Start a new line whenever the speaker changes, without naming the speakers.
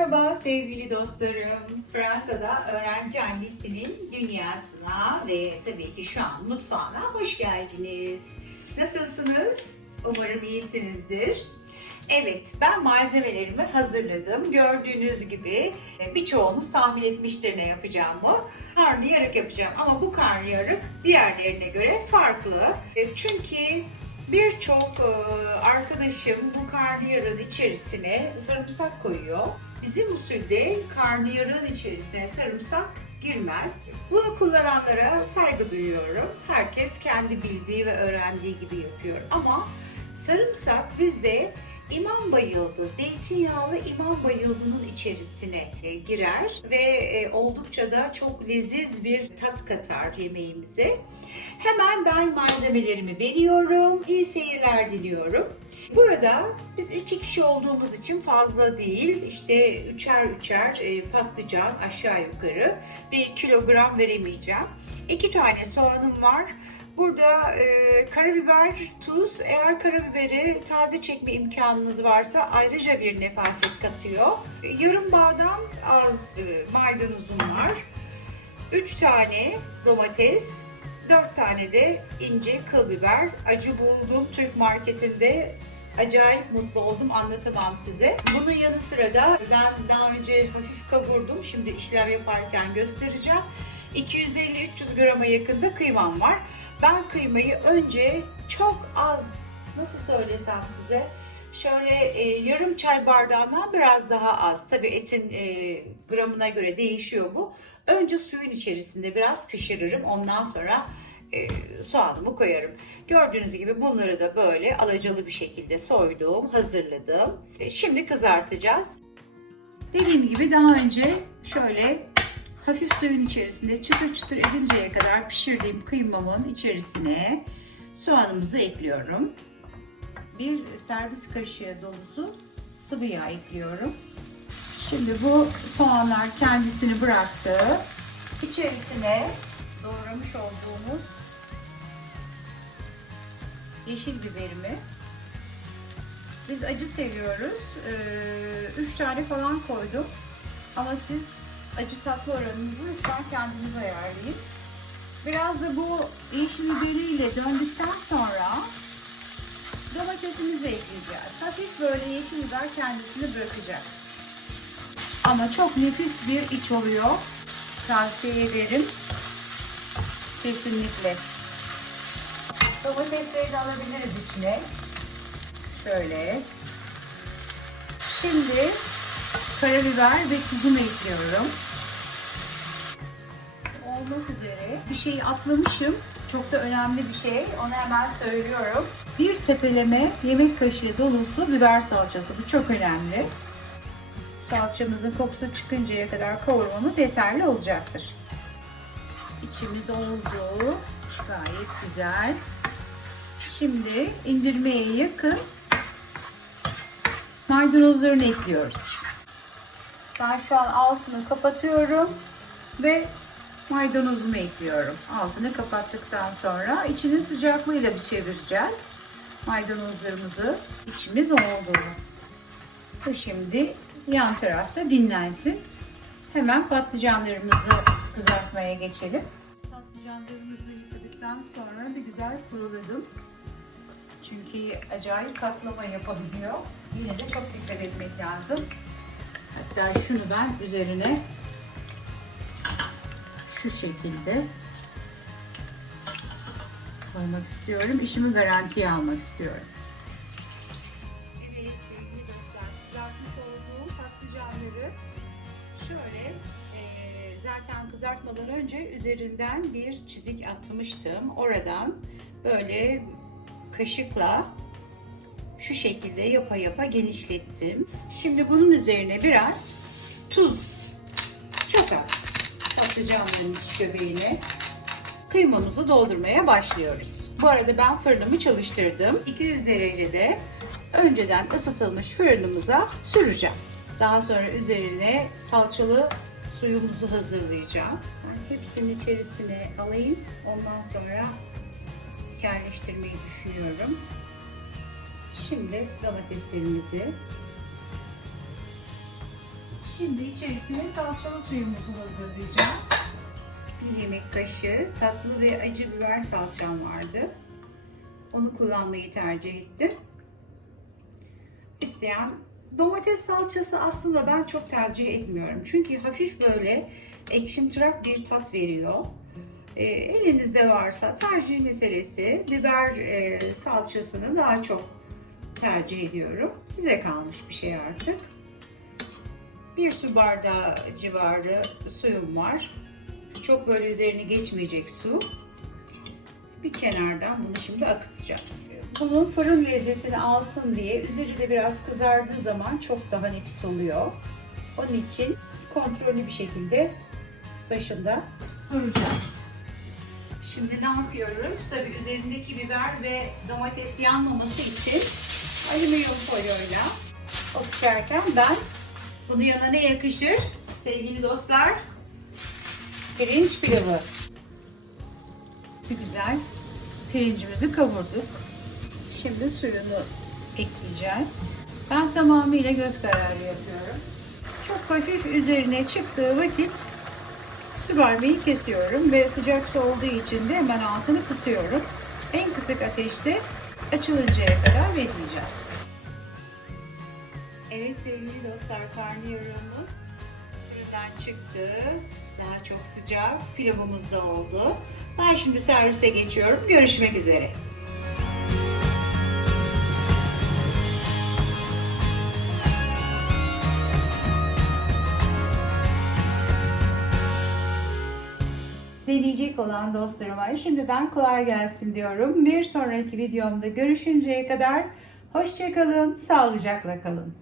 Merhaba sevgili dostlarım. Fransa'da öğrenci annesinin dünyasına ve tabii ki şu an mutfağına hoş geldiniz. Nasılsınız? Umarım iyisinizdir. Evet, ben malzemelerimi hazırladım. Gördüğünüz gibi e, birçoğunuz tahmin etmiştir ne yapacağımı. Karnıyarık yapacağım ama bu karnıyarık diğerlerine göre farklı. E, Çünkü birçok e, arkadaşım bu karnıyarığın içerisine sarımsak koyuyor. Bizim usulde karnıyarığın içerisine sarımsak girmez. Bunu kullananlara saygı duyuyorum. Herkes kendi bildiği ve öğrendiği gibi yapıyor. Ama sarımsak bizde İmam bayıldı, zeytinyağlı imam bayıldının içerisine e, girer ve e, oldukça da çok leziz bir tat katar yemeğimize. Hemen ben malzemelerimi veriyorum. İyi seyirler diliyorum. Burada biz iki kişi olduğumuz için fazla değil. İşte üçer üçer e, patlıcan aşağı yukarı bir kilogram veremeyeceğim. İki tane soğanım var. Burada e, karabiber, tuz. Eğer karabiberi taze çekme imkanınız varsa ayrıca bir nefaset katıyor. Yarım bağdan az e, maydanozum var. 3 tane domates, 4 tane de ince kıl biber. Acı buldum Türk marketinde. Acayip mutlu oldum anlatamam size. Bunun yanı sıra da ben daha önce hafif kavurdum. Şimdi işlem yaparken göstereceğim. 250-300 grama yakında kıymam var. Ben kıymayı önce çok az nasıl söylesem size şöyle e, yarım çay bardağından biraz daha az. Tabii etin e, gramına göre değişiyor bu. Önce suyun içerisinde biraz pişiririm. Ondan sonra e, soğanımı koyarım. Gördüğünüz gibi bunları da böyle alacalı bir şekilde soydum, hazırladım. E, şimdi kızartacağız. Dediğim gibi daha önce şöyle hafif suyun içerisinde çıtır çıtır edinceye kadar pişirdiğim kıymamın içerisine soğanımızı ekliyorum. Bir servis kaşığı dolusu sıvı yağ ekliyorum. Şimdi bu soğanlar kendisini bıraktı. İçerisine doğramış olduğumuz yeşil biberimi biz acı seviyoruz. Ee, üç tane falan koydum. Ama siz acı tatlı oranınızı lütfen kendiniz ayarlayın. Biraz da bu yeşil biberiyle döndükten sonra domatesimizi ekleyeceğiz. Hafif böyle yeşil biber kendisini bırakacak. Ama çok nefis bir iç oluyor. Tavsiye ederim. Kesinlikle. Domatesleri de alabiliriz içine. Şöyle. Şimdi karabiber ve tuzumu ekliyorum. Olmak üzere bir şeyi atlamışım. Çok da önemli bir şey. Onu hemen söylüyorum. Bir tepeleme yemek kaşığı dolusu biber salçası. Bu çok önemli. Salçamızın kokusu çıkıncaya kadar kavurmamız yeterli olacaktır. İçimiz oldu. Gayet güzel. Şimdi indirmeye yakın maydanozlarını ekliyoruz. Ben şu an altını kapatıyorum ve maydanozumu ekliyorum. Altını kapattıktan sonra içinin sıcaklığıyla bir çevireceğiz. Maydanozlarımızı içimiz oldu. Bu şimdi yan tarafta dinlensin. Hemen patlıcanlarımızı kızartmaya geçelim. Patlıcanlarımızı yıkadıktan sonra bir güzel kuruladım. Çünkü acayip katlama yapabiliyor. Yine de çok dikkat etmek lazım. Hatta şunu ben üzerine şu şekilde koymak istiyorum. İşimi garantiye almak istiyorum. Evet sevgili dostlar kızartmış olduğum patlıcanları şöyle e, zaten kızartmadan önce üzerinden bir çizik atmıştım. Oradan böyle kaşıkla şu şekilde yapa yapa genişlettim. Şimdi bunun üzerine biraz tuz, çok az patlıcanların iç göbeğine kıymamızı doldurmaya başlıyoruz. Bu arada ben fırınımı çalıştırdım. 200 derecede önceden ısıtılmış fırınımıza süreceğim. Daha sonra üzerine salçalı suyumuzu hazırlayacağım. Ben hepsinin içerisine alayım. Ondan sonra yerleştirmeyi düşünüyorum. Şimdi domateslerimizi
Şimdi içerisine salçalı suyumuzu hazırlayacağız.
Bir yemek kaşığı tatlı ve acı biber salçam vardı. Onu kullanmayı tercih ettim. İsteyen domates salçası aslında ben çok tercih etmiyorum. Çünkü hafif böyle ekşimtırak bir tat veriyor. E, elinizde varsa tercih meselesi biber e, salçasını daha çok tercih ediyorum. Size kalmış bir şey artık. Bir su bardağı civarı suyum var. Çok böyle üzerine geçmeyecek su. Bir kenardan bunu şimdi akıtacağız. Bunun fırın lezzetini alsın diye üzeri de biraz kızardığı zaman çok daha nefis oluyor. Onun için kontrollü bir şekilde başında duracağız. Şimdi ne yapıyoruz? Tabii üzerindeki biber ve domates yanmaması için alüminyum folyoyla o pişerken ben bunu yanına ne yakışır sevgili dostlar? Pirinç pilavı. Bir güzel pirincimizi kavurduk. Şimdi suyunu ekleyeceğiz. Ben tamamıyla göz kararı yapıyorum. Çok hafif üzerine çıktığı vakit sübarmeyi kesiyorum ve sıcak su olduğu için de hemen altını kısıyorum. En kısık ateşte açılıncaya kadar bekleyeceğiz. Evet sevgili dostlar karnıyarığımız fırından çıktı. Daha çok sıcak pilavımız da oldu. Ben şimdi servise geçiyorum. Görüşmek üzere. Deneyecek olan dostlarıma şimdiden kolay gelsin diyorum. Bir sonraki videomda görüşünceye kadar hoşçakalın, sağlıcakla kalın.